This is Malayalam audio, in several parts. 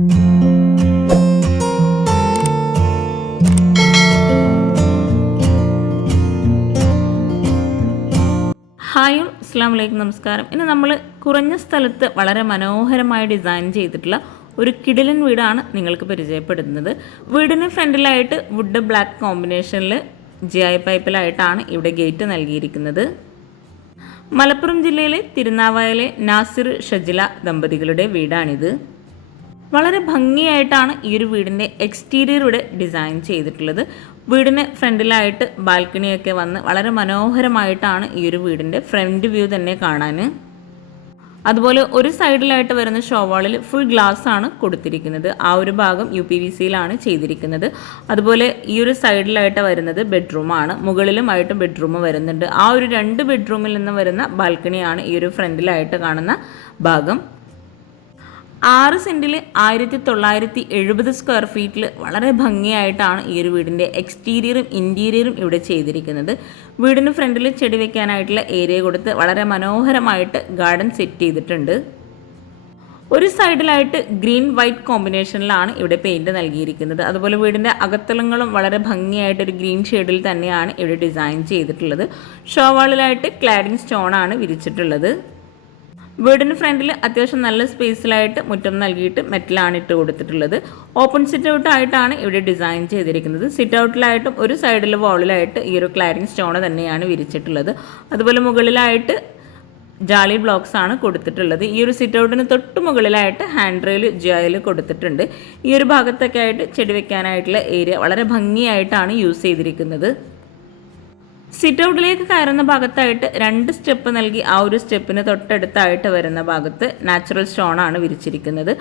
ഹായ് അസ്സാം വലൈക്കും നമസ്കാരം. ഇന്ന് നമ്മൾ കുറഞ്ഞ സ്ഥലത്ത് വളരെ മനോഹരമായി ഡിസൈൻ ചെയ്തിട്ടുള്ള ഒരു കിടിലൻ വീടാണ് നിങ്ങൾക്ക് പരിചയപ്പെടുന്നത്. വീടിന് ഫ്രണ്ടിലായിട്ട് വുഡ് ബ്ലാക്ക് കോമ്പിനേഷനിൽ ജി ഐ പൈപ്പിലായിട്ടാണ് ഇവിടെ ഗേറ്റ് നൽകിയിരിക്കുന്നത്. മലപ്പുറം ജില്ലയിലെ തിരുനാവായയിലെ നാസിർ ഷജില ദമ്പതികളുടെ വീടാണിത്. വളരെ ഭംഗിയായിട്ടാണ് ഈ ഒരു വീടിന്റെ എക്സ്റ്റീരിയർ ഇവിടെ ഡിസൈൻ ചെയ്തിട്ടുള്ളത്. വീടിന് ഫ്രണ്ടിലായിട്ട് ബാൽക്കണിയൊക്കെ വന്ന് വളരെ മനോഹരമായിട്ടാണ് ഈ ഒരു വീടിന്റെ ഫ്രണ്ട് വ്യൂ തന്നെ കാണാൻ അതുപോലെ ഒരു സൈഡിലായിട്ട് വരുന്ന ഷോവാളിൽ ഫുൾ ഗ്ലാസ് ആണ് കൊടുത്തിരിക്കുന്നത്. ആ ഒരു ഭാഗം യു പി വി സിയിലാണ് ചെയ്തിരിക്കുന്നത്. അതുപോലെ ഈ ഒരു സൈഡിലായിട്ട് വരുന്നത് ബെഡ്റൂമാണ് മുകളിലുമായിട്ട് ബെഡ്റൂം വരുന്നുണ്ട്. ആ ഒരു രണ്ട് ബെഡ്റൂമിൽ നിന്ന് വരുന്ന ബാൽക്കണിയാണ് ഈ ഒരു ഫ്രണ്ടിലായിട്ട് കാണുന്ന ഭാഗം. ആറ് സെന്റിൽ ആയിരത്തി തൊള്ളായിരത്തി എഴുപത് സ്ക്വയർ ഫീറ്റിൽ വളരെ ഭംഗിയായിട്ടാണ് ഈ ഒരു വീടിന്റെ എക്സ്റ്റീരിയറും ഇന്റീരിയറും ഇവിടെ ചെയ്തിരിക്കുന്നത്. വീടിന് ഫ്രണ്ടിൽ ചെടി വെക്കാനായിട്ടുള്ള ഏരിയ കൊടുത്ത് വളരെ മനോഹരമായിട്ട് ഗാർഡൻ സെറ്റ് ചെയ്തിട്ടുണ്ട്. ഒരു സൈഡിലായിട്ട് ഗ്രീൻ വൈറ്റ് കോമ്പിനേഷനിലാണ് ഇവിടെ പെയിന്റ് നൽകിയിരിക്കുന്നത്. അതുപോലെ വീടിന്റെ അകത്തളങ്ങളും വളരെ ഭംഗിയായിട്ട് ഒരു ഗ്രീൻ ഷെയ്ഡിൽ തന്നെയാണ് ഇവിടെ ഡിസൈൻ ചെയ്തിട്ടുള്ളത്. ഷോവാളിലായിട്ട് ക്ലാഡിംഗ് സ്റ്റോൺ ആണ് വിരിച്ചിട്ടുള്ളത്. വീടിന് ഫ്രണ്ടിൽ അത്യാവശ്യം നല്ല സ്പേസിലായിട്ട് മുറ്റം നൽകിയിട്ട് മെറ്റലാണ് ഇട്ട് കൊടുത്തിട്ടുള്ളത്. ഓപ്പൺ സിറ്റ് ഔട്ട് ആയിട്ടാണ് ഇവിടെ ഡിസൈൻ ചെയ്തിരിക്കുന്നത്. സിറ്റ് ഔട്ടിലായിട്ടും ഒരു സൈഡിൽ വാളിലായിട്ട് ഈ ഒരു ക്ലാരിങ് സ്റ്റോണ് തന്നെയാണ് വിരിച്ചിട്ടുള്ളത്. അതുപോലെ മുകളിലായിട്ട് ജാളി ബ്ലോക്സ് ആണ് കൊടുത്തിട്ടുള്ളത്. ഈ ഒരു സിറ്റ് ഔട്ടിന് തൊട്ട് മുകളിലായിട്ട് ഹാൻഡ് റെയിൽ ജയൽ കൊടുത്തിട്ടുണ്ട്. ഈ ഒരു ഭാഗത്തൊക്കെ ആയിട്ട് ചെടി വെക്കാനായിട്ടുള്ള ഏരിയ വളരെ ഭംഗിയായിട്ടാണ് യൂസ് ചെയ്തിരിക്കുന്നത്. സിറ്റ് ഔട്ടിലേക്ക് കയറുന്ന ഭാഗത്തായിട്ട് രണ്ട് സ്റ്റെപ്പ് നൽകി ആ ഒരു സ്റ്റെപ്പിന് തൊട്ടടുത്തായിട്ട് വരുന്ന ഭാഗത്ത് നാച്ചുറൽ സ്റ്റോൺ ആണ് വിരിച്ചിരിക്കുന്നത്.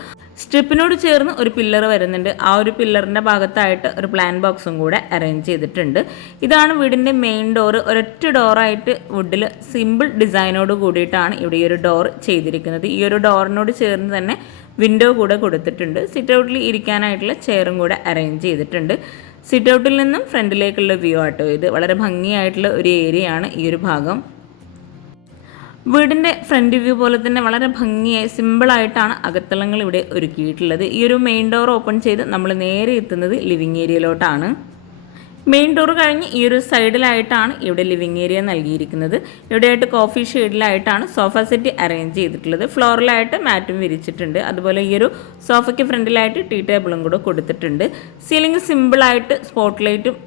സ്റ്റെപ്പിനോട് ചേർന്ന് ഒരു പില്ലർ വരുന്നുണ്ട്. ആ ഒരു പില്ലറിന്റെ ഭാഗത്തായിട്ട് ഒരു പ്ലാൻ ബോക്സും കൂടെ അറേഞ്ച് ചെയ്തിട്ടുണ്ട്. ഇതാണ് വീടിന്റെ മെയിൻ ഡോറ് ഒരൊറ്റ ഡോറായിട്ട് വുഡിൽ സിമ്പിൾ ഡിസൈനോട് കൂടിയിട്ടാണ് ഇവിടെ ഈ ഒരു ഡോർ ചെയ്തിരിക്കുന്നത്. ഈ ഒരു ഡോറിനോട് ചേർന്ന് തന്നെ വിൻഡോ കൂടെ കൊടുത്തിട്ടുണ്ട്. സിറ്റ് ഔട്ടിൽ ഇരിക്കാനായിട്ടുള്ള ചെയറും കൂടെ അറേഞ്ച് ചെയ്തിട്ടുണ്ട്. സിറ്റ് ഔട്ടിൽ നിന്നും ഫ്രണ്ടിലേക്കുള്ള വ്യൂ ആട്ടോ ഇത്. വളരെ ഭംഗിയായിട്ടുള്ള ഒരു ഏരിയയാണ് ഈ ഒരു ഭാഗം. വീടിന്റെ ഫ്രണ്ട് വ്യൂ പോലെ തന്നെ വളരെ ഭംഗിയായി സിമ്പിളായിട്ടാണ് അകത്തളങ്ങൾ ഇവിടെ ഒരുക്കിയിട്ടുള്ളത്. ഈ ഒരു മെയിൻ ഡോർ ഓപ്പൺ ചെയ്ത് നമ്മൾ നേരെ എത്തുന്നത് ലിവിങ് ഏരിയയിലോട്ടാണ് മെയിൻ ഡോർ കഴിഞ്ഞ് ഈ ഒരു സൈഡിലായിട്ടാണ് ഇവിടെ ലിവിങ് ഏരിയ നൽകിയിരിക്കുന്നത്. ഇവിടെയായിട്ട് കോഫി ഷെയ്ഡിലായിട്ടാണ് സോഫ സെറ്റ് അറേഞ്ച് ചെയ്തിട്ടുള്ളത്. ഫ്ലോറിലായിട്ട് മാറ്റും വിരിച്ചിട്ടുണ്ട്. അതുപോലെ ഈ ഒരു സോഫയ്ക്ക് ഫ്രണ്ടിലായിട്ട് ടീ ടേബിളും കൂടെ കൊടുത്തിട്ടുണ്ട്. സീലിംഗ് സിമ്പിളായിട്ട് സ്പോട്ട് ലൈറ്റും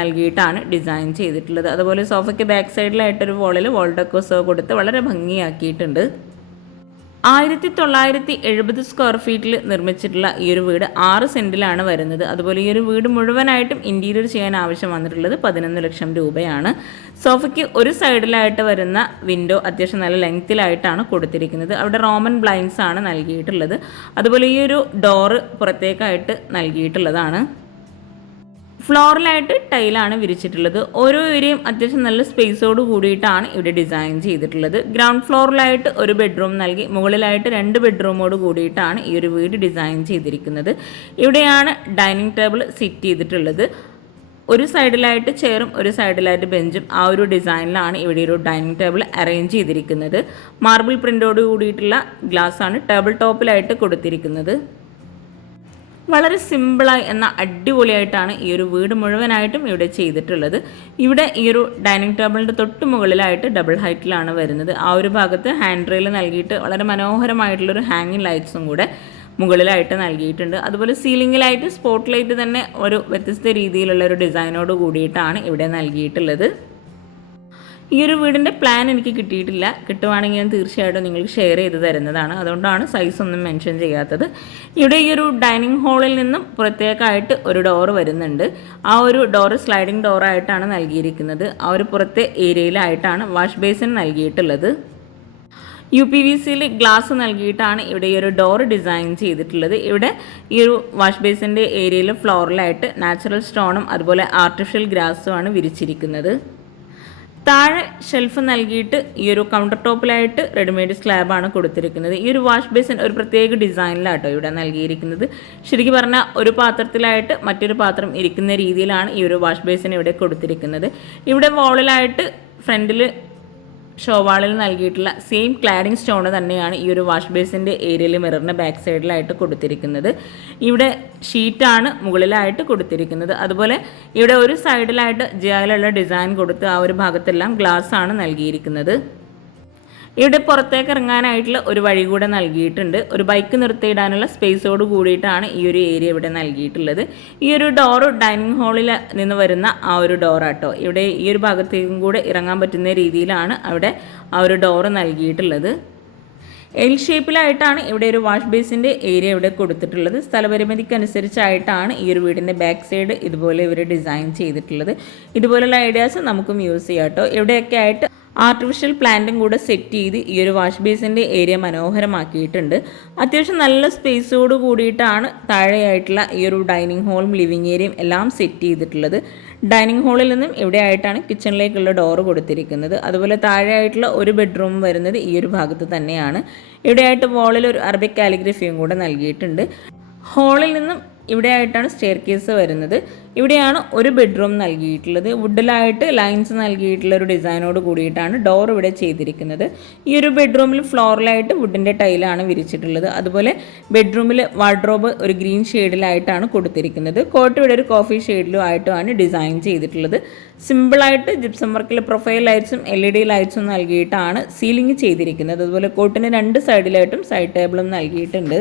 നൽകിയിട്ടാണ് ഡിസൈൻ ചെയ്തിട്ടുള്ളത്. അതുപോലെ സോഫയ്ക്ക് ബാക്ക് സൈഡിലായിട്ടൊരു വോളിൽ വോൾ ഡെക്കോസോ കൊടുത്ത് വളരെ ഭംഗിയാക്കിയിട്ടുണ്ട്. ആയിരത്തി തൊള്ളായിരത്തി എഴുപത് സ്ക്വയർ ഫീറ്റിൽ നിർമ്മിച്ചിട്ടുള്ള ഈ ഒരു വീട് ആറ് സെന്റിലാണ് വരുന്നത്. അതുപോലെ ഈ ഒരു വീട് മുഴുവനായിട്ടും ഇന്റീരിയർ ചെയ്യാൻ ആവശ്യം വന്നിട്ടുള്ളത് പതിനൊന്ന് ലക്ഷം രൂപയാണ്. സോഫയ്ക്ക് ഒരു സൈഡിലായിട്ട് വരുന്ന വിൻഡോ അത്യാവശ്യം നല്ല ലെങ്ത്തിലായിട്ടാണ് കൊടുത്തിരിക്കുന്നത്. അവിടെ റോമൻ ബ്ലൈൻസ് ആണ് നൽകിയിട്ടുള്ളത്. അതുപോലെ ഈ ഒരു ഡോറ് പുറത്തേക്കായിട്ട് നൽകിയിട്ടുള്ളതാണ്. ഫ്ലോറിലായിട്ട് ടൈലാണ് വിരിച്ചിട്ടുള്ളത്. ഓരോ ഏരിയയും അത്യാവശ്യം നല്ല സ്പേസോട് കൂടിയിട്ടാണ് ഇവിടെ ഡിസൈൻ ചെയ്തിട്ടുള്ളത്. ഗ്രൗണ്ട് ഫ്ലോറിലായിട്ട് ഒരു ബെഡ്റൂം നൽകി മുകളിലായിട്ട് രണ്ട് ബെഡ്റൂമോട് കൂടിയിട്ടാണ് ഈ ഒരു വീട് ഡിസൈൻ ചെയ്തിരിക്കുന്നത്. ഇവിടെയാണ് ഡൈനിങ് ടേബിൾ സെറ്റ് ചെയ്തിട്ടുള്ളത്. ഒരു സൈഡിലായിട്ട് ചെയറും ഒരു സൈഡിലായിട്ട് ബെഞ്ചും ആ ഒരു ഡിസൈനിലാണ് ഇവിടെ ഒരു ഡൈനിങ് ടേബിൾ അറേഞ്ച് ചെയ്തിരിക്കുന്നത്. മാർബിൾ പ്രിന്റോട് കൂടിയിട്ടുള്ള ഗ്ലാസ് ആണ് ടേബിൾ ടോപ്പിലായിട്ട് കൊടുത്തിരിക്കുന്നത്. വളരെ സിമ്പിളായി എന്ന അടിപൊളിയായിട്ടാണ് ഈ ഒരു വീട് മുഴുവനായിട്ടും ഇവിടെ ചെയ്തിട്ടുള്ളത്. ഇവിടെ ഈ ഒരു ഡൈനിങ് ടേബിളിന്റെ തൊട്ട് മുകളിലായിട്ട് ഡബിൾ ഹൈറ്റിലാണ് വരുന്നത്. ആ ഒരു ഭാഗത്ത് ഹാൻഡ് റെയിൽ നൽകിയിട്ട് വളരെ മനോഹരമായിട്ടുള്ളൊരു ഹാങ്ങിങ് ലൈറ്റ്സും കൂടെ മുകളിലായിട്ട് നൽകിയിട്ടുണ്ട്. അതുപോലെ സീലിംഗിലായിട്ട് സ്പോട്ട് ലൈറ്റ് തന്നെ ഒരു വ്യത്യസ്ത രീതിയിലുള്ള ഒരു ഡിസൈനോട് കൂടിയിട്ടാണ് ഇവിടെ നൽകിയിട്ടുള്ളത്. ഈ ഒരു വീടിന്റെ പ്ലാൻ എനിക്ക് കിട്ടിയിട്ടില്ല. കിട്ടുവാണെങ്കിൽ ഞാൻ തീർച്ചയായിട്ടും നിങ്ങൾക്ക് ഷെയർ ചെയ്ത് തരുന്നതാണ്. അതുകൊണ്ടാണ് സൈസ് ഒന്നും മെൻഷൻ ചെയ്യാത്തത്. ഇവിടെ ഈ ഒരു ഡൈനിങ് ഹാളിൽ നിന്നും പുറത്തേക്കായിട്ട് ഒരു ഡോറ് വരുന്നുണ്ട്. ആ ഒരു ഡോറ് സ്ലൈഡിംഗ് ഡോറായിട്ടാണ് നൽകിയിരിക്കുന്നത്. ആ ഒരു പുറത്തെ ഏരിയയിലായിട്ടാണ് വാഷ് ബേസിൻ നൽകിയിട്ടുള്ളത്. യു പി വി സിയിൽ ഗ്ലാസ് നൽകിയിട്ടാണ് ഇവിടെ ഈ ഒരു ഡോർ ഡിസൈൻ ചെയ്തിട്ടുള്ളത്. ഇവിടെ ഈ ഒരു വാഷ് ബേസിന്റെ ഏരിയയിൽ ഫ്ലോറിലായിട്ട് നാച്ചുറൽ സ്റ്റോണും അതുപോലെ ആർട്ടിഫിഷ്യൽ ഗ്രാസുമാണ് വിരിച്ചിരിക്കുന്നത്. താഴെ ഷെൽഫ് നൽകിയിട്ട് ഈ ഒരു കൗണ്ടർ ടോപ്പിലായിട്ട് റെഡിമെയ്ഡ് സ്ലാബാണ് കൊടുത്തിരിക്കുന്നത്. ഈ ഒരു വാഷ് ബേസിൻ ഒരു പ്രത്യേക ഡിസൈനിലാട്ടോ ഇവിടെ നൽകിയിരിക്കുന്നത്. ശരിക്കും പറഞ്ഞാൽ ഒരു പാത്രത്തിലായിട്ട് മറ്റൊരു പാത്രം ഇരിക്കുന്ന രീതിയിലാണ് ഈ ഒരു വാഷ് ബേസിൻ ഇവിടെ കൊടുത്തിരിക്കുന്നത്. ഇവിടെ വോളിലായിട്ട് ഫ്രണ്ടിൽ ഷോവാളിൽ നൽകിയിട്ടുള്ള സെയിം ക്ലാഡിങ് സ്റ്റോൺ തന്നെയാണ് ഈ ഒരു വാഷ് ബേസിന്റെ ഏരിയയിൽ മിററിന്റെ ബാക്ക് സൈഡിലായിട്ട് കൊടുത്തിരിക്കുന്നത്. ഇവിടെ ഷീറ്റാണ് മുകളിലായിട്ട് കൊടുത്തിരിക്കുന്നത്. അതുപോലെ ഇവിടെ ഒരു സൈഡിലായിട്ട് ജിയാലുള്ള ഡിസൈൻ കൊടുത്ത് ആ ഒരു ഭാഗത്തെല്ലാം ഗ്ലാസ് ആണ് നൽകിയിരിക്കുന്നത്. ഇവിടെ പുറത്തേക്ക് ഇറങ്ങാനായിട്ടുള്ള ഒരു വഴി കൂടെ നൽകിയിട്ടുണ്ട്. ഒരു ബൈക്ക് നിർത്തിയിടാനുള്ള സ്പേസോട് കൂടിയിട്ടാണ് ഈ ഒരു ഏരിയ ഇവിടെ നൽകിയിട്ടുള്ളത്. ഈ ഒരു ഡോറ് ഡൈനിങ് ഹാളിൽ നിന്ന് വരുന്ന ആ ഒരു ഡോറാട്ടോ ഇവിടെ ഈ ഒരു ഭാഗത്തേക്കും കൂടെ ഇറങ്ങാൻ പറ്റുന്ന രീതിയിലാണ് അവിടെ ആ ഒരു ഡോറ് നൽകിയിട്ടുള്ളത്. എൽ ഷേപ്പിലായിട്ടാണ് ഇവിടെ ഒരു വാഷ് ബേസിന്റെ ഏരിയ ഇവിടെ കൊടുത്തിട്ടുള്ളത്. സ്ഥലപരിമിതിക്കനുസരിച്ചായിട്ടാണ് ഈ ഒരു വീടിന്റെ ബാക്ക് സൈഡ് ഇതുപോലെ ഇവർ ഡിസൈൻ ചെയ്തിട്ടുള്ളത്. ഇതുപോലുള്ള ഐഡിയാസ് നമുക്കും യൂസ് ചെയ്യാം കേട്ടോ ഇവിടെയൊക്കെ ആയിട്ട് ആർട്ടിഫിഷ്യൽ പ്ലാന്റും കൂടെ സെറ്റ് ചെയ്ത് ഈ ഒരു വാഷ് ബേസിന്റെ ഏരിയ മനോഹരമാക്കിയിട്ടുണ്ട്. അത്യാവശ്യം നല്ല സ്പേസോട് കൂടിയിട്ടാണ് താഴെയായിട്ടുള്ള ഈ ഒരു ഡൈനിങ് ഹോളും ലിവിങ് ഏരിയയും എല്ലാം സെറ്റ് ചെയ്തിട്ടുള്ളത്. ഡൈനിങ് ഹാളിൽ നിന്നും ഇവിടെ ആയിട്ടാണ് കിച്ചണിലേക്കുള്ള ഡോറ് കൊടുത്തിരിക്കുന്നത്. അതുപോലെ താഴെയായിട്ടുള്ള ഒരു ബെഡ്റൂം വരുന്നത് ഈ ഒരു ഭാഗത്ത് തന്നെയാണ്. ഇവിടെയായിട്ട് വാളിൽ ഒരു അറബിക് കാലിഗ്രഫിയും കൂടെ നൽകിയിട്ടുണ്ട്. ഹാളിൽ നിന്നും ഇവിടെ ആയിട്ടാണ് സ്റ്റെയർ കേസ് വരുന്നത്. ഇവിടെയാണ് ഒരു ബെഡ്റൂം നൽകിയിട്ടുള്ളത്. വുഡിലായിട്ട് ലൈൻസ് നൽകിയിട്ടുള്ള ഒരു ഡിസൈനോട് കൂടിയിട്ടാണ് ഡോർ ഇവിടെ ചെയ്തിരിക്കുന്നത്. ഈ ഒരു ബെഡ്റൂമിൽ ഫ്ലോറിലായിട്ട് വുഡിന്റെ ടൈലാണ് വിരിച്ചിട്ടുള്ളത്. അതുപോലെ ബെഡ്റൂമിൽ വാർഡ്രോബ് ഒരു ഗ്രീൻ ഷെയ്ഡിലായിട്ടാണ് കൊടുത്തിരിക്കുന്നത്. കോട്ട് ഇവിടെ ഒരു കോഫി ഷെയ്ഡിലും ആയിട്ടുമാണ് ഡിസൈൻ ചെയ്തിട്ടുള്ളത് സിമ്പിളായിട്ട് ജിപ്സം വർക്കിൽ പ്രൊഫൈൽ ലൈറ്റ്സും എൽ ഇ ഡി ലൈറ്റ്സും നൽകിയിട്ടാണ് സീലിംഗ് ചെയ്തിരിക്കുന്നത്. അതുപോലെ കോട്ടിന് രണ്ട് സൈഡിലായിട്ടും സൈഡ് ടേബിളും നൽകിയിട്ടുണ്ട്.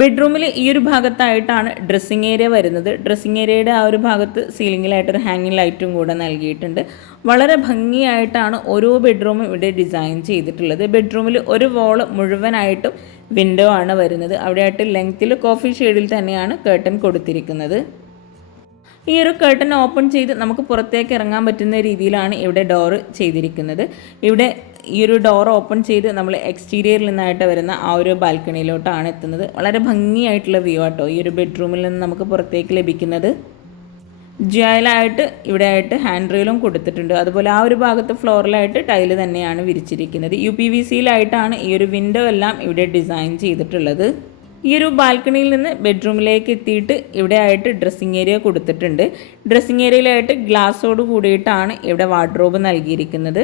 ബെഡ്റൂമിൽ ഈ ഒരു ഭാഗത്തായിട്ടാണ് ഡ്രസ്സിങ് ഏരിയ വരുന്നത്. ഡ്രസ്സിങ് ഏരിയയുടെ ആ ഒരു ഭാഗത്ത് സീലിങ്ങിലായിട്ടൊരു ഹാങ്ങിങ് ലൈറ്റും കൂടെ നൽകിയിട്ടുണ്ട്. വളരെ ഭംഗിയായിട്ടാണ് ഓരോ ബെഡ്റൂമും ഇവിടെ ഡിസൈൻ ചെയ്തിട്ടുള്ളത്. ബെഡ്റൂമിൽ ഒരു വോൾ മുഴുവനായിട്ടും വിൻഡോ ആണ് വരുന്നത്. അവിടെയായിട്ട് ലെങ്ത്തിൽ കോഫി ഷെയ്ഡിൽ തന്നെയാണ് കേട്ടൻ കൊടുത്തിരിക്കുന്നത്. ഈ ഒരു കർട്ടൻ ഓപ്പൺ ചെയ്ത് നമുക്ക് പുറത്തേക്ക് ഇറങ്ങാൻ പറ്റുന്ന രീതിയിലാണ് ഇവിടെ ഡോറ് ചെയ്തിരിക്കുന്നത്. ഇവിടെ ഈ ഒരു ഡോർ ഓപ്പൺ ചെയ്ത് നമ്മൾ എക്സ്റ്റീരിയറിൽ നിന്നായിട്ട് വരുന്ന ആ ഒരു ബാൽക്കണിയിലോട്ടാണ് എത്തുന്നത്. വളരെ ഭംഗിയായിട്ടുള്ള വ്യൂ ആട്ടോ ഈ ഒരു ബെഡ്റൂമിൽ നിന്ന് നമുക്ക് പുറത്തേക്ക് ലഭിക്കുന്നത്. ജ്വലായിട്ട് ഇവിടെ ആയിട്ട് ഹാൻഡ് റെയിലും കൊടുത്തിട്ടുണ്ട്. അതുപോലെ ആ ഒരു ഭാഗത്ത് ഫ്ലോറിലായിട്ട് ടൈൽ തന്നെയാണ് വിരിച്ചിരിക്കുന്നത്. യു പി വി സിയിലായിട്ടാണ് ഈ ഒരു വിൻഡോ എല്ലാം ഇവിടെ ഡിസൈൻ ചെയ്തിട്ടുള്ളത്. ഈ ഒരു ബാൽക്കണിയിൽ നിന്ന് ബെഡ്റൂമിലേക്ക് എത്തിയിട്ട് ഇവിടെ ആയിട്ട് ഡ്രസ്സിങ് ഏരിയ കൊടുത്തിട്ടുണ്ട്. ഡ്രസ്സിങ് ഏരിയയിലായിട്ട് ഗ്ലാസ്സോട് കൂടിയിട്ടാണ് ഇവിടെ വാർഡ്രോബ് നൽകിയിരിക്കുന്നത്.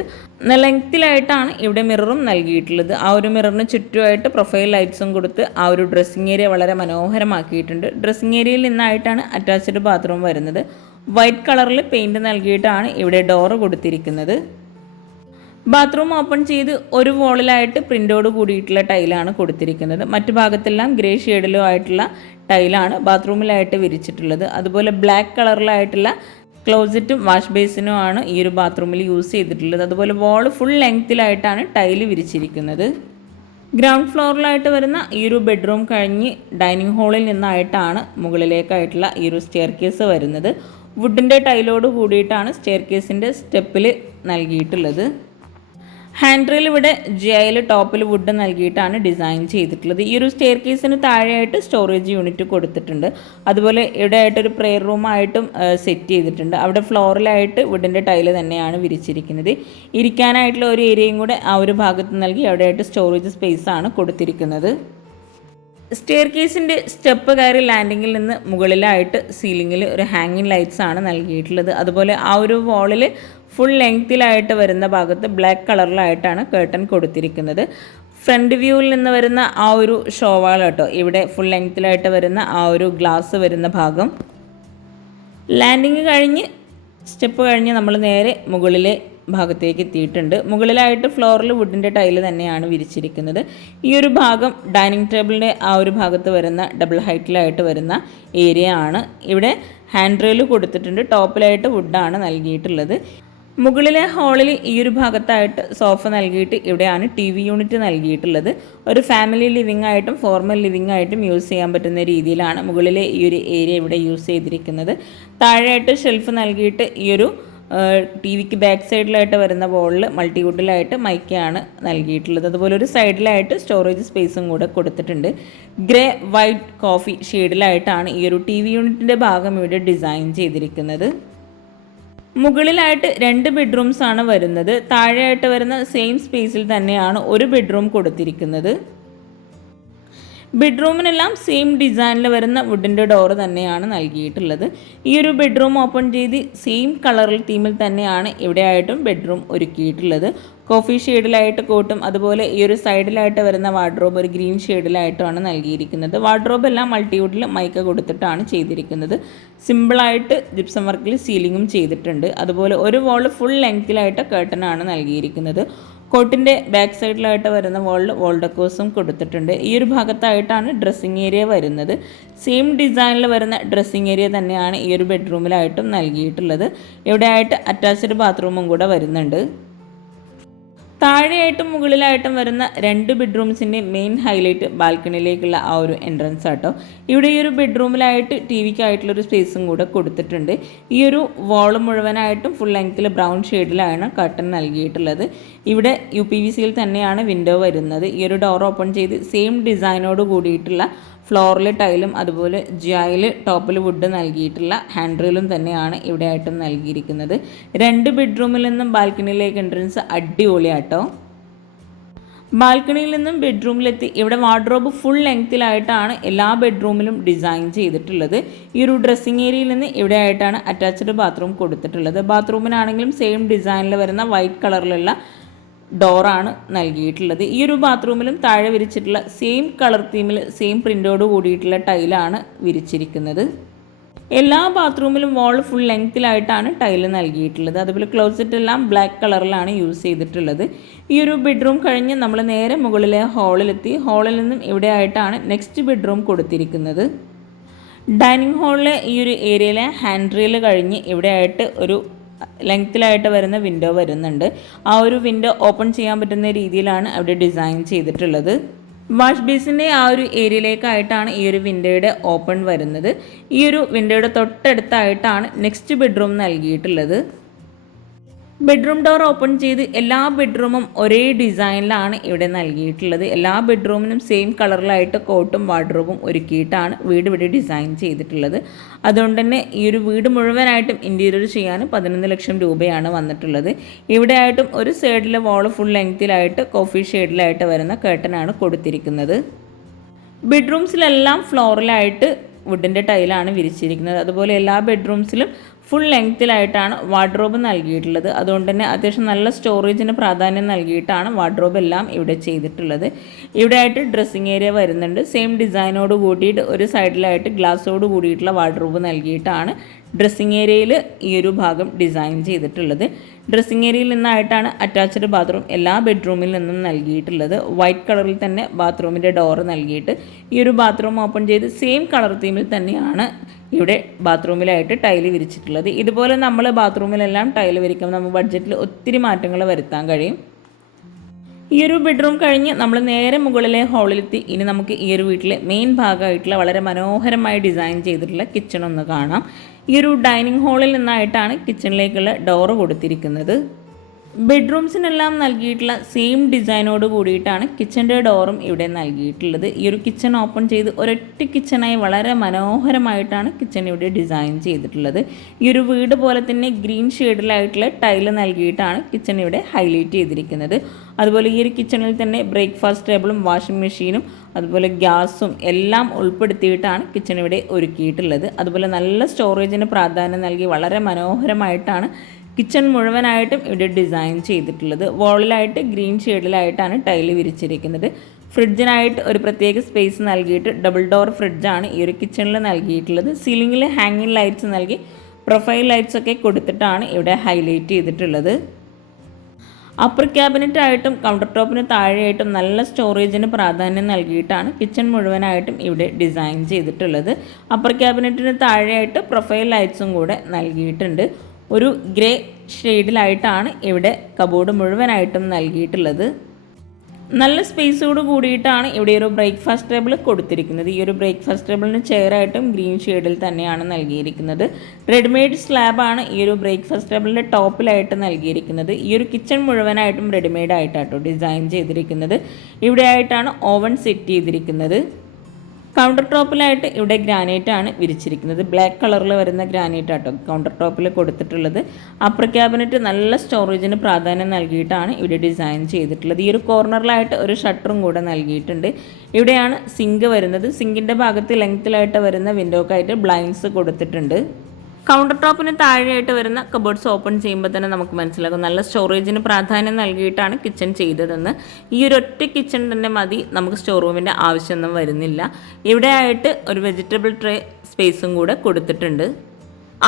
ലെങ്ത്തിലായിട്ടാണ് ഇവിടെ മിററും നൽകിയിട്ടുള്ളത്. ആ ഒരു മിററിന് ചുറ്റുമായിട്ട് പ്രൊഫൈൽ ലൈറ്റ്സും കൊടുത്ത് ആ ഒരു ഡ്രസ്സിങ് ഏരിയ വളരെ മനോഹരമാക്കിയിട്ടുണ്ട്. ഡ്രസ്സിങ് ഏരിയയിൽ നിന്നായിട്ടാണ് അറ്റാച്ച്ഡ് ബാത്റൂം വരുന്നത്. വൈറ്റ് കളറിൽ പെയിന്റ് നൽകിയിട്ടാണ് ഇവിടെ ഡോറ് കൊടുത്തിരിക്കുന്നത്. ബാത്റൂം ഓപ്പൺ ചെയ്ത് ഒരു വോളിലായിട്ട് പ്രിന്റോട് കൂടിയിട്ടുള്ള ടൈലാണ് കൊടുത്തിരിക്കുന്നത്. മറ്റു ഭാഗത്തെല്ലാം ഗ്രേ ഷെയ്ഡിലോ ആയിട്ടുള്ള ടൈലാണ് ബാത്റൂമിലായിട്ട് വിരിച്ചിട്ടുള്ളത്. അതുപോലെ ബ്ലാക്ക് കളറിലായിട്ടുള്ള ക്ലോസറ്റും വാഷ് ബേസിനും ആണ് ഈ ഒരു ബാത്റൂമിൽ യൂസ് ചെയ്തിട്ടുള്ളത്. അതുപോലെ വോൾ ഫുൾ ലെങ്ത്തിലായിട്ടാണ് ടൈൽ വിരിച്ചിരിക്കുന്നത്. ഗ്രൗണ്ട് ഫ്ലോറിലായിട്ട് വരുന്ന ഈ ഒരു ബെഡ്റൂം കഴിഞ്ഞ് ഡൈനിങ് ഹാളിൽ നിന്നായിട്ടാണ് മുകളിലേക്കായിട്ടുള്ള ഈ ഒരു സ്റ്റെയർ കേസ് വരുന്നത്. വുഡിന്റെ ടൈലോട് കൂടിയിട്ടാണ് സ്റ്റെയർ കേസിന്റെ സ്റ്റെപ്പിൽ നൽകിയിട്ടുള്ളത്. ഹാൻഡ് റെയിൽ ഇവിടെ ജയിൽ ടോപ്പിൽ വുഡ് നൽകിയിട്ടാണ് ഡിസൈൻ ചെയ്തിട്ടുള്ളത്. ഈ ഒരു സ്റ്റെയർ കേസിന് താഴെയായിട്ട് സ്റ്റോറേജ് യൂണിറ്റ് കൊടുത്തിട്ടുണ്ട്. അതുപോലെ ഇവിടെ ആയിട്ടൊരു പ്രെയർ റൂമായിട്ടും സെറ്റ് ചെയ്തിട്ടുണ്ട്. അവിടെ ഫ്ലോറിലായിട്ട് വുഡിന്റെ ടൈൽ തന്നെയാണ് വിരിച്ചിരിക്കുന്നത്. ഇരിക്കാനായിട്ടുള്ള ഒരു ഏരിയയും കൂടെ ആ ഒരു ഭാഗത്ത് നൽകി അവിടെയായിട്ട് സ്റ്റോറേജ് സ്പേസ് ആണ് കൊടുത്തിരിക്കുന്നത്. സ്റ്റെയർ കേസിന്റെ സ്റ്റെപ്പ് കയറി ലാൻഡിങ്ങിൽ നിന്ന് മുകളിലായിട്ട് സീലിങ്ങിൽ ഒരു ഹാങ്ങിങ് ലൈറ്റ്സ് ആണ് നൽകിയിട്ടുള്ളത്. അതുപോലെ ആ ഒരു വാളിൽ ഫുൾ ലെങ്തിലായിട്ട് വരുന്ന ഭാഗത്ത് ബ്ലാക്ക് കളറിലായിട്ടാണ് കേട്ടൺ കൊടുത്തിരിക്കുന്നത്. ഫ്രണ്ട് വ്യൂവിൽ നിന്ന് വരുന്ന ആ ഒരു ഷോവാൾ കേട്ടോ. ഇവിടെ ഫുൾ ലെങ്തിലായിട്ട് വരുന്ന ആ ഒരു ഗ്ലാസ് വരുന്ന ഭാഗം. ലാൻഡിങ് കഴിഞ്ഞ് സ്റ്റെപ്പ് കഴിഞ്ഞ് നമ്മൾ നേരെ മുകളിലെ ഭാഗത്തേക്ക് എത്തിയിട്ടുണ്ട്. മുകളിലായിട്ട് ഫ്ലോറിൽ വുഡിന്റെ ടൈൽ തന്നെയാണ് വിരിച്ചിരിക്കുന്നത്. ഈ ഒരു ഭാഗം ഡൈനിങ് ടേബിളിന്റെ ആ ഒരു ഭാഗത്ത് വരുന്ന ഡബിൾ ഹൈറ്റിലായിട്ട് വരുന്ന ഏരിയ ആണ്. ഇവിടെ ഹാൻഡ് റെയിൽ കൊടുത്തിട്ടുണ്ട് ടോപ്പിലായിട്ട് വുഡാണ് നൽകിയിട്ടുള്ളത്. മുകളിലെ ഹാളിൽ ഈ ഒരു ഭാഗത്തായിട്ട് സോഫ നൽകിയിട്ട് ഇവിടെയാണ് ടി വി യൂണിറ്റ് നൽകിയിട്ടുള്ളത്. ഒരു ഫാമിലി ലിവിംഗ് ആയിട്ടും ഫോർമൽ ലിവിംഗ് ആയിട്ടും യൂസ് ചെയ്യാൻ പറ്റുന്ന രീതിയിലാണ് മുകളിലെ ഈ ഒരു ഏരിയ ഇവിടെ യൂസ് ചെയ്തിരിക്കുന്നത്. താഴെയായിട്ട് ഷെൽഫ് നൽകിയിട്ട് ഈ ഒരു ടി വിക്ക് ബാക്ക് സൈഡിലായിട്ട് വരുന്ന ബോളിൽ മൾട്ടിവുഡിലായിട്ട് മൈക്കാണ് നൽകിയിട്ടുള്ളത്. അതുപോലെ ഒരു സൈഡിലായിട്ട് സ്റ്റോറേജ് സ്പേസും കൂടെ കൊടുത്തിട്ടുണ്ട്. ഗ്രേ വൈറ്റ് കോഫി ഷെയ്ഡിലായിട്ടാണ് ഈ ഒരു ടി വി യൂണിറ്റിന്റെ ഭാഗം ഇവിടെ ഡിസൈൻ ചെയ്തിരിക്കുന്നത്. മുകളിലായിട്ട് രണ്ട് ബെഡ്റൂംസ് ആണ് വരുന്നത്. താഴെയായിട്ട് വരുന്ന സെയിം സ്പേസിൽ തന്നെയാണ് ഒരു ബെഡ്റൂം കൊടുത്തിരിക്കുന്നത്. ബെഡ്റൂമിനെല്ലാം സെയിം ഡിസൈനിൽ വരുന്ന വുഡിന്റെ ഡോർ തന്നെയാണ് നൽകിയിട്ടുള്ളത്. ഈ ഒരു ബെഡ്റൂം ഓപ്പൺ ചെയ്ത് സെയിം കളറിൽ തീമിൽ തന്നെയാണ് ഇവിടെയായിട്ടും ബെഡ്റൂം ഒരുക്കിയിട്ടുള്ളത്. കോഫി ഷെയ്ഡിലായിട്ട് കോട്ടും. അതുപോലെ ഈ ഒരു സൈഡിലായിട്ട് വരുന്ന വാർഡ്രോബ് ഒരു ഗ്രീൻ ഷെയ്ഡിലായിട്ടുമാണ് നൽകിയിരിക്കുന്നത്. വാർഡ്രോബ് എല്ലാം മൾട്ടിവുഡിൽ മൈക്ക കൊടുത്തിട്ടാണ് ചെയ്തിരിക്കുന്നത്. സിമ്പിളായിട്ട് ജിപ്സം വർക്കിൽ സീലിങ്ങും ചെയ്തിട്ടുണ്ട്. അതുപോലെ ഒരു വോൾ ഫുൾ ലെങ്ത്തിലായിട്ട് കേട്ടനാണ് നൽകിയിരിക്കുന്നത്. കോട്ടിന്റെ ബാക്ക് സൈഡിലായിട്ട് വരുന്ന വോളിൽ വോൾ ഡെക്കോസും കൊടുത്തിട്ടുണ്ട്. ഈ ഒരു ഭാഗത്തായിട്ടാണ് ഡ്രസ്സിങ് ഏരിയ വരുന്നത്. സെയിം ഡിസൈനിൽ വരുന്ന ഡ്രസ്സിങ് ഏരിയ തന്നെയാണ് ഈ ഒരു ബെഡ്റൂമിലായിട്ടും നൽകിയിട്ടുള്ളത്. ഇവിടെയായിട്ട് അറ്റാച്ച്ഡ് ബാത്റൂമും കൂടെ വരുന്നുണ്ട്. താഴെയായിട്ടും മുകളിലായിട്ടും വരുന്ന രണ്ട് ബെഡ്റൂംസിന്റെ മെയിൻ ഹൈലൈറ്റ് ബാൽക്കണിയിലേക്കുള്ള ആ ഒരു എൻട്രൻസ് ആട്ടോ. ഇവിടെ ഈ ഒരു ബെഡ്റൂമിലായിട്ട് ടി വിക്കായിട്ടുള്ളൊരു സ്പേസും കൂടെ കൊടുത്തിട്ടുണ്ട്. ഈ ഒരു വാൾ മുഴുവനായിട്ടും ഫുൾ ലെങ്ത്തിൽ ബ്രൗൺ ഷെയ്ഡിലാണ് കർട്ടൻ നൽകിയിട്ടുള്ളത്. ഇവിടെ യു പി വി സിയിൽ തന്നെയാണ് വിൻഡോ വരുന്നത്. ഈ ഒരു ഡോർ ഓപ്പൺ ചെയ്ത് സെയിം ഡിസൈനോട് കൂടിയിട്ടുള്ള ഫ്ലോറിൽ ടൈലും അതുപോലെ ജിയായിൽ ടോപ്പിൽ വുഡ് നൽകിയിട്ടുള്ള ഹാൻഡ് റീലും തന്നെയാണ് ഇവിടെ ആയിട്ടും നൽകിയിരിക്കുന്നത്. രണ്ട് ബെഡ്റൂമിൽ നിന്നും ബാൽക്കണിയിലേക്ക് എൻട്രൻസ് അടിപൊളിയാട്ടോ. ബാൽക്കണിയിൽ നിന്നും ബെഡ്റൂമിലെത്തി ഇവിടെ വാർഡ്രോബ് ഫുൾ ലെങ്ത്തിലായിട്ടാണ് എല്ലാ ബെഡ്റൂമിലും ഡിസൈൻ ചെയ്തിട്ടുള്ളത്. ഈ ഒരു ഡ്രസ്സിങ് ഏരിയയിൽ നിന്ന് ഇവിടെ ആയിട്ടാണ് അറ്റാച്ച്ഡ് ബാത്റൂം കൊടുത്തിട്ടുള്ളത്. ബാത്റൂമിനാണെങ്കിലും സെയിം ഡിസൈനിൽ വരുന്ന വൈറ്റ് കളറിലുള്ള ഡോറാണ് നൽകിയിട്ടുള്ളത്. ഈ ഒരു ബാത്റൂമിലും താഴെ വിരിച്ചിട്ടുള്ള സെയിം കളർ തീമിൽ സെയിം പ്രിന്റോട് കൂടിയിട്ടുള്ള ടൈലാണ് വിരിച്ചിരിക്കുന്നത്. എല്ലാ ബാത്റൂമിലും വാൾ ഫുൾ ലെങ്ത്തിലായിട്ടാണ് ടൈൽ നൽകിയിട്ടുള്ളത്. അതുപോലെ ക്ലോസറ്റ് എല്ലാം ബ്ലാക്ക് കളറിലാണ് യൂസ് ചെയ്തിട്ടുള്ളത്. ഈ ഒരു ബെഡ്റൂം കഴിഞ്ഞ് നമ്മൾ നേരെ മുകളിലെ ഹാളിലെത്തി ഹാളിൽ നിന്നും ഇവിടെ ആയിട്ടാണ് നെക്സ്റ്റ് ബെഡ്റൂം കൊടുത്തിരിക്കുന്നത്. ഡൈനിങ് ഹാളിലെ ഈ ഒരു ഏരിയയിലെ ഹാൻഡ് കഴിഞ്ഞ് ഇവിടെ ആയിട്ട് ഒരു ലെങ്ത്തിലായിട്ട് വരുന്ന വിൻഡോ വരുന്നുണ്ട്. ആ ഒരു വിൻഡോ ഓപ്പൺ ചെയ്യാൻ പറ്റുന്ന രീതിയിലാണ് അവിടെ ഡിസൈൻ ചെയ്തിട്ടുള്ളത്. വാഷ് ബേസിന്റെ ആ ഒരു ഏരിയയിലേക്കായിട്ടാണ് ഈ ഒരു വിൻഡോയുടെ ഓപ്പൺ വരുന്നത്. ഈ ഒരു വിൻഡോയുടെ തൊട്ടടുത്തായിട്ടാണ് നെക്സ്റ്റ് ബെഡ്റൂം നൽകിയിട്ടുള്ളത്. ബെഡ്റൂം ഡോർ ഓപ്പൺ ചെയ്ത് എല്ലാ ബെഡ്റൂമും ഒരേ ഡിസൈനിലാണ് ഇവിടെ നൽകിയിട്ടുള്ളത്. എല്ലാ ബെഡ്റൂമിനും സെയിം കളറിലായിട്ട് കോട്ടും വാർഡ്രോബും ഒരുക്കിയിട്ടാണ് വീട് ഇവിടെ ഡിസൈൻ ചെയ്തിട്ടുള്ളത്. അതുകൊണ്ട് തന്നെ ഈ ഒരു വീട് മുഴുവനായിട്ടും ഇന്റീരിയർ ചെയ്യാൻ പതിനൊന്ന് ലക്ഷം രൂപയാണ് വന്നിട്ടുള്ളത്. ഇവിടെ ആയിട്ടും ഒരു സൈഡിലെ വാൾ ഫുൾ ലെങ്ത്തിലായിട്ട് കോഫി ഷെയ്ഡിലായിട്ട് വരുന്ന കേട്ടനാണ് കൊടുത്തിരിക്കുന്നത്. ബെഡ്റൂംസിലെല്ലാം ഫ്ലോറിലായിട്ട് വുഡിന്റെ ടൈലാണ് വിരിച്ചിരിക്കുന്നത്. അതുപോലെ എല്ലാ ബെഡ്റൂംസിലും ഫുൾ ലെങ്ത്തിലായിട്ടാണ് വാർഡ്രോബ് നൽകിയിട്ടുള്ളത്. അതുകൊണ്ട് തന്നെ അത്യാവശ്യം നല്ല സ്റ്റോറേജിന് പ്രാധാന്യം നൽകിയിട്ടാണ് വാർഡ്രോബ് എല്ലാം ഇവിടെ ചെയ്തിട്ടുള്ളത്. ഇവിടെ ആയിട്ട് ഡ്രസ്സിങ് ഏരിയ വരുന്നുണ്ട്. സെയിം ഡിസൈനോട് കൂടിയിട്ട് ഒരു സൈഡിലായിട്ട് ഗ്ലാസ്സോട് കൂടിയിട്ടുള്ള വാർഡ്രോബ് നൽകിയിട്ടാണ് ഡ്രസ്സിങ് ഏരിയയിൽ ഈ ഒരു ഭാഗം ഡിസൈൻ ചെയ്തിട്ടുള്ളത്. ഡ്രസ്സിങ് ഏരിയയിൽ നിന്നായിട്ടാണ് അറ്റാച്ച്ഡ് ബാത്റൂം എല്ലാ ബെഡ്റൂമിൽ നിന്നും നൽകിയിട്ടുള്ളത്. വൈറ്റ് കളറിൽ തന്നെ ബാത്റൂമിന്റെ ഡോർ നൽകിയിട്ട് ഈ ഒരു ബാത്റൂം ഓപ്പൺ ചെയ്ത് സെയിം കളർ തീമിൽ തന്നെയാണ് ഇവിടെ ബാത്റൂമിലായിട്ട് ടൈൽ വിരിച്ചിട്ടുള്ളത്. ഇതുപോലെ നമ്മൾ ബാത്റൂമിലെല്ലാം ടൈൽ വിരിക്കുമ്പോൾ നമ്മൾ ബഡ്ജറ്റിൽ ഒത്തിരി മാറ്റങ്ങൾ വരുത്താൻ കഴിയും. ഈ ഒരു ബെഡ്റൂം കഴിഞ്ഞ് നമ്മൾ നേരെ മുകളിലെ ഹാളിലെത്തി ഇനി നമുക്ക് ഈ ഒരു വീട്ടിലെ മെയിൻ ഭാഗമായിട്ടുള്ള വളരെ മനോഹരമായി ഡിസൈൻ ചെയ്തിട്ടുള്ള കിച്ചൺ ഒന്ന് കാണാം. ഈ ഒരു ഡൈനിങ് ഹാളിൽ നിന്നായിട്ടാണ് കിച്ചണിലേക്കുള്ള ഡോറ് കൊടുത്തിരിക്കുന്നത്. ബെഡ്റൂംസിനെല്ലാം നൽകിയിട്ടുള്ള സെയിം ഡിസൈനോട് കൂടിയിട്ടാണ് കിച്ചന്റെ ഡോറും ഇവിടെ നൽകിയിട്ടുള്ളത്. ഈ ഒരു കിച്ചൺ ഓപ്പൺ ചെയ്ത് ഒരൊറ്റ കിച്ചണായി വളരെ മനോഹരമായിട്ടാണ് കിച്ചൺ ഇവിടെ ഡിസൈൻ ചെയ്തിട്ടുള്ളത്. ഈ ഒരു വീട് പോലെ തന്നെ ഗ്രീൻ ഷെയ്ഡിലായിട്ടുള്ള ടൈൽ നൽകിയിട്ടാണ് കിച്ചൺ ഇവിടെ ഹൈലൈറ്റ് ചെയ്തിരിക്കുന്നത്. അതുപോലെ ഈ ഒരു കിച്ചണിൽ തന്നെ ബ്രേക്ക്ഫാസ്റ്റ് ടേബിളും വാഷിംഗ് മെഷീനും അതുപോലെ ഗ്യാസും എല്ലാം ഉൾപ്പെടുത്തിയിട്ടാണ് കിച്ചൺ ഇവിടെ ഒരുക്കിയിട്ടുള്ളത്. അതുപോലെ നല്ല സ്റ്റോറേജിന് പ്രാധാന്യം നൽകി വളരെ മനോഹരമായിട്ടാണ് കിച്ചൺ മുഴുവനായിട്ടും ഇവിടെ ഡിസൈൻ ചെയ്തിട്ടുള്ളത്. വോളിലായിട്ട് ഗ്രീൻ ഷെയ്ഡിലായിട്ടാണ് ടൈൽ വിരിച്ചിരിക്കുന്നത്. ഫ്രിഡ്ജിനായിട്ട് ഒരു പ്രത്യേക സ്പേസ് നൽകിയിട്ട് ഡബിൾ ഡോർ ഫ്രിഡ്ജാണ് ഈ ഒരു കിച്ചണിൽ നൽകിയിട്ടുള്ളത്. സീലിംഗിൽ ഹാങ്ങിങ് ലൈറ്റ്സ് നൽകി പ്രൊഫൈൽ ലൈറ്റ്സ് ഒക്കെ കൊടുത്തിട്ടാണ് ഇവിടെ ഹൈലൈറ്റ് ചെയ്തിട്ടുള്ളത്. അപ്പർ ക്യാബിനറ്റ് ആയിട്ടും കൗണ്ടർ ടോപ്പിന് താഴെയായിട്ടും നല്ല സ്റ്റോറേജിന് പ്രാധാന്യം നൽകിയിട്ടാണ് കിച്ചൺ മുഴുവനായിട്ടും ഇവിടെ ഡിസൈൻ ചെയ്തിട്ടുള്ളത്. അപ്പർ ക്യാബിനറ്റിന് താഴെയായിട്ട് പ്രൊഫൈൽ ലൈറ്റ്സും കൂടെ നൽകിയിട്ടുണ്ട്. ഒരു ഗ്രേ ഷെയ്ഡിലായിട്ടാണ് ഇവിടെ കബോർഡ് മുഴുവനായിട്ടും നൽകിയിട്ടുള്ളത്. നല്ല സ്പേസോട് കൂടിയിട്ടാണ് ഇവിടെ ഒരു ബ്രേക്ക്ഫാസ്റ്റ് ടേബിൾ കൊടുത്തിരിക്കുന്നത്. ഈ ഒരു ബ്രേക്ക്ഫാസ്റ്റ് ടേബിളിന് ചെയറായിട്ടും ഗ്രീൻ ഷെയ്ഡിൽ തന്നെയാണ് നൽകിയിരിക്കുന്നത്. റെഡിമെയ്ഡ് സ്ലാബാണ് ഈ ഒരു ബ്രേക്ക്ഫാസ്റ്റ് ടേബിളിന്റെ ടോപ്പിലായിട്ട് നൽകിയിരിക്കുന്നത്. ഈ ഒരു കിച്ചൺ മുഴുവനായിട്ടും റെഡിമെയ്ഡ് ഡിസൈൻ ചെയ്തിരിക്കുന്നത്. ഇവിടെ ആയിട്ടാണ് ഓവൻ സെറ്റ് ചെയ്തിരിക്കുന്നത്. കൗണ്ടർ ടോപ്പിലായിട്ട് ഇവിടെ ഗ്രാനൈറ്റ് ആണ് വിരിച്ചിരിക്കുന്നത്. ബ്ലാക്ക് കളറിൽ വരുന്ന ഗ്രാനൈറ്റ് ആട്ടോ കൗണ്ടർ ടോപ്പിൽ കൊടുത്തിട്ടുള്ളത്. അപ്പർ ക്യാബിനറ്റ് നല്ല സ്റ്റോറേജിന് പ്രാധാന്യം നൽകിയിട്ടാണ് ഇവിടെ ഡിസൈൻ ചെയ്തിട്ടുള്ളത്. ഈ ഒരു കോർണറിലായിട്ട് ഒരു ഷട്ടറും കൂടെ നൽകിയിട്ടുണ്ട്. ഇവിടെയാണ് സിങ്ക് വരുന്നത്. സിങ്കിന്റെ ഭാഗത്ത് ലെങ്ത്തിലായിട്ട് വരുന്ന വിൻഡോക്കായിട്ട് ബ്ലൈൻഡ്സ് കൊടുത്തിട്ടുണ്ട്. കൗണ്ടർ ടോപ്പിന് താഴെയായിട്ട് വരുന്ന കബോർഡ്സ് ഓപ്പൺ ചെയ്യുമ്പോൾ തന്നെ നമുക്ക് മനസ്സിലാകും. നല്ല സ്റ്റോറേജിന് പ്രാധാന്യം നൽകിയിട്ടാണ് കിച്ചൺ ചെയ്തതെന്ന്. ഈ ഒരു ഒറ്റ കിച്ചൺ തന്നെ മതി നമുക്ക് സ്റ്റോർ റൂമിന്റെ ആവശ്യമൊന്നും വരുന്നില്ല. ഇവിടെയായിട്ട് ഒരു വെജിറ്റബിൾ ട്രേ സ്പേസും കൂടെ കൊടുത്തിട്ടുണ്ട്.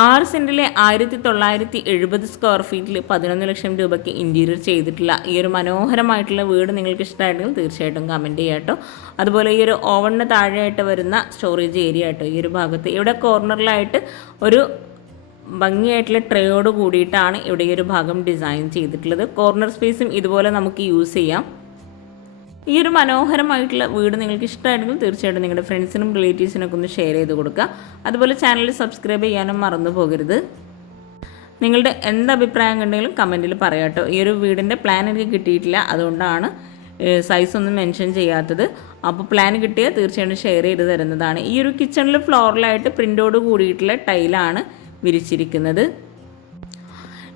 ആറ് സെന്റിലെ ആയിരത്തി തൊള്ളായിരത്തി എഴുപത് സ്ക്വയർ ഫീറ്റിൽ പതിനൊന്ന് ലക്ഷം രൂപയ്ക്ക് ഇന്റീരിയർ ചെയ്തിട്ടില്ല ഈ ഒരു മനോഹരമായിട്ടുള്ള വീട് നിങ്ങൾക്ക് ഇഷ്ടമായിട്ടെങ്കിൽ തീർച്ചയായിട്ടും കമന്റ് ചെയ്യാട്ടോ കേട്ടോ. അതുപോലെ ഈ ഒരു ഓവണിന് താഴെയായിട്ട് വരുന്ന സ്റ്റോറേജ് ഏരിയ ആട്ടോ ഈ ഒരു ഭാഗത്ത്. ഇവിടെ കോർണറിലായിട്ട് ഒരു ഭംഗിയായിട്ടുള്ള ട്രേയോട് കൂടിയിട്ടാണ് ഇവിടെ ഈ ഒരു ഭാഗം ഡിസൈൻ ചെയ്തിട്ടുള്ളത്. കോർണർ സ്പേസും ഇതുപോലെ നമുക്ക് യൂസ് ചെയ്യാം. ഈ ഒരു മനോഹരമായിട്ടുള്ള വീട് നിങ്ങൾക്ക് ഇഷ്ടമായിരുന്നെങ്കിൽ തീർച്ചയായിട്ടും നിങ്ങളുടെ ഫ്രണ്ട്സിനും റിലേറ്റീവ്സിനൊക്കെ ഒന്ന് ഷെയർ ചെയ്ത് കൊടുക്കുക. അതുപോലെ ചാനൽ സബ്സ്ക്രൈബ് ചെയ്യാനും മറന്നു പോകരുത്. നിങ്ങളുടെ എന്ത് അഭിപ്രായം കണ്ടെങ്കിലും കമന്റിൽ പറയാം കേട്ടോ. ഈ ഒരു വീടിന്റെ പ്ലാൻ എനിക്ക് കിട്ടിയിട്ടില്ല. അതുകൊണ്ടാണ് സൈസ് ഒന്നും മെൻഷൻ ചെയ്യാത്തത്. അപ്പോൾ പ്ലാൻ കിട്ടിയാൽ തീർച്ചയായിട്ടും ഷെയർ ചെയ്ത് തരുന്നതാണ്. ഈ ഒരു കിച്ചണിൽ ഫ്ലോറിലായിട്ട് പ്രിന്റോട് കൂടിയിട്ടുള്ള ടൈലാണ് വിരിച്ചിരിക്കുന്നത്.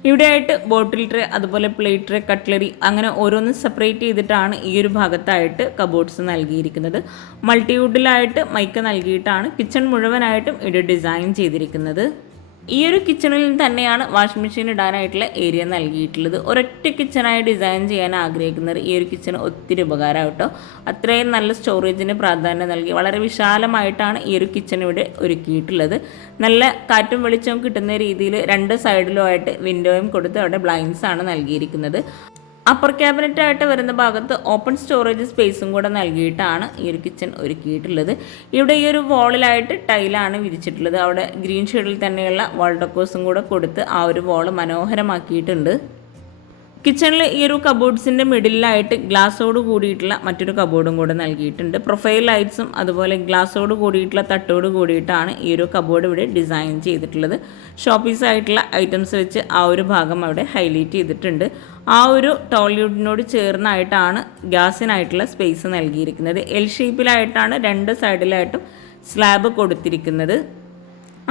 ഇവിടെയായിട്ട് ബോട്ടിൽ ട്രേ അതുപോലെ പ്ലേറ്റ് ട്രേ കട്ട്ലറി അങ്ങനെ ഓരോന്നും സെപ്പറേറ്റ് ചെയ്തിട്ടാണ് ഈ ഒരു ഭാഗത്തായിട്ട് കബോർഡ്സ് നൽകിയിരിക്കുന്നത്. മൾട്ടിവുഡിലായിട്ട് മൈക്ക് നൽകിയിട്ടാണ് കിച്ചൺ മുഴുവനായിട്ടും ഇവിടെ ഡിസൈൻ ചെയ്തിരിക്കുന്നത്. ഈ ഒരു കിച്ചണിൽ തന്നെയാണ് വാഷിംഗ് മെഷീൻ ഇടാനായിട്ടുള്ള ഏരിയ നൽകിയിട്ടുള്ളത്. ഒരൊറ്റ കിച്ചണായി ഡിസൈൻ ചെയ്യാൻ ആഗ്രഹിക്കുന്നവർ ഈ ഒരു കിച്ചൺ ഒത്തിരി ഉപകാരം കേട്ടോ അത്രയും നല്ല സ്റ്റോറേജിന് പ്രാധാന്യം നൽകി വളരെ വിശാലമായിട്ടാണ് ഈ ഒരു കിച്ചൺ ഇവിടെ ഒരുക്കിയിട്ടുള്ളത്. നല്ല കാറ്റും വെളിച്ചവും കിട്ടുന്ന രീതിയിൽ രണ്ട് സൈഡിലുമായിട്ട് വിൻഡോയും കൊടുത്ത് അവിടെ ബ്ലൈൻഡ്സ് ആണ് നൽകിയിരിക്കുന്നത്. അപ്പർ ക്യാബിനറ്റ് ആയിട്ട് വരുന്ന ഭാഗത്ത് ഓപ്പൺ സ്റ്റോറേജ് സ്പേസും കൂടെ നൽകിയിട്ടാണ് ഈ ഒരു കിച്ചൺ ഒരുക്കിയിട്ടുള്ളത്. ഇവിടെ ഈ ഒരു വാളിലായിട്ട് ടൈലാണ് വിരിച്ചിട്ടുള്ളത്. അവിടെ ഗ്രീൻ ഷെയ്ഡിൽ തന്നെയുള്ള വാൾ ഡെക്കോസും കൂടെ കൊടുത്ത് ആ ഒരു വാൾ മനോഹരമാക്കിയിട്ടുണ്ട്. കിച്ചണിൽ ഈ ഒരു കബോർഡ്സിന്റെ മിഡിലായിട്ട് ഗ്ലാസ്സോട് കൂടിയിട്ടുള്ള മറ്റൊരു കബോർഡും കൂടെ നൽകിയിട്ടുണ്ട്. പ്രൊഫൈൽ ലൈറ്റ്സും അതുപോലെ ഗ്ലാസ്സോട് കൂടിയിട്ടുള്ള തട്ടോട് കൂടിയിട്ടാണ് ഈ ഒരു കബോർഡ് ഇവിടെ ഡിസൈൻ ചെയ്തിട്ടുള്ളത്. ഷോപ്പീസ് ആയിട്ടുള്ള ഐറ്റംസ് വെച്ച് ആ ഒരു ഭാഗം അവിടെ ഹൈലൈറ്റ് ചെയ്തിട്ടുണ്ട്. ആ ഒരു ടോളിവുഡിനോട് ചേർന്നായിട്ടാണ് ഗ്യാസിനായിട്ടുള്ള സ്പേസ് നൽകിയിരിക്കുന്നത്. എൽ ഷേപ്പിലായിട്ടാണ് രണ്ട് സൈഡിലായിട്ടും സ്ലാബ് കൊടുത്തിരിക്കുന്നത്.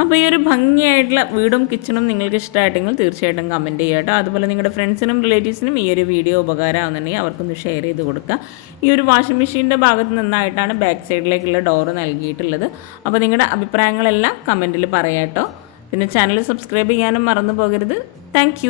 അപ്പോൾ ഈ ഒരു ഭംഗിയായിട്ടുള്ള വീടും കിച്ചണും നിങ്ങൾക്ക് ഇഷ്ടമായിട്ടെങ്കിൽ തീർച്ചയായിട്ടും കമന്റ് ചെയ്യുക കേട്ടോ അതുപോലെ നിങ്ങളുടെ ഫ്രണ്ട്സിനും റിലേറ്റീവ്സിനും ഈ ഒരു വീഡിയോ ഉപകാരമാകുന്നുണ്ടെങ്കിൽ അവർക്കൊന്ന് ഷെയർ ചെയ്ത് കൊടുക്കുക. ഈ ഒരു വാഷിംഗ് മെഷീന്റെ ഭാഗത്ത് നിന്നായിട്ടാണ് ബാക്ക് സൈഡിലേക്കുള്ള ഡോറ് നൽകിയിട്ടുള്ളത്. അപ്പോൾ നിങ്ങളുടെ അഭിപ്രായങ്ങളെല്ലാം കമന്റിൽ പറയാം കേട്ടോ പിന്നെ ചാനൽ സബ്സ്ക്രൈബ് ചെയ്യാനും മറന്നു പോകരുത്. താങ്ക്